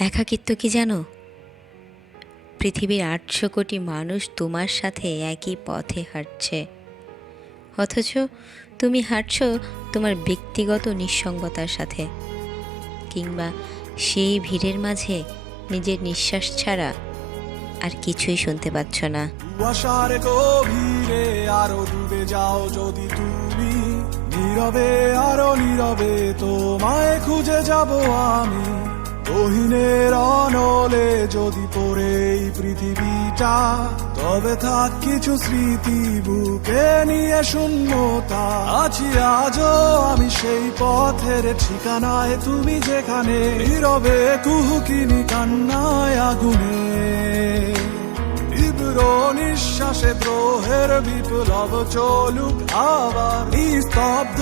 একাকিত্ব কি জানো পৃথিবীর আটশো কোটি মানুষ তোমার সাথে একই পথে হাঁটছে। অথচ তুমি হাঁটছো তোমার ব্যক্তিগত নিঃসঙ্গতার সাথে। কিংবা সেই ভিড়ের মাঝে নিজের নিঃশ্বাস ছাড়া আর কিছুই শুনতে পাচ্ছ না। নীরবে আরও নীরবে তোমায় খুঁজে যাব আমি। গহিনের অনলে যদি পড়ে পৃথিবীটা, তবে থাক কিছু স্মৃতি বুকে নিয়ে শূন্যতা আছি, আজও আমি সেই পথের ঠিকানায়, তুমি যেখানে নীরবে কুহুকিনি কান্নায় আগুনে। নিঃশ্বাসে দ্রোহের বিপ্লব চলুক আবার, নিস্তব্ধ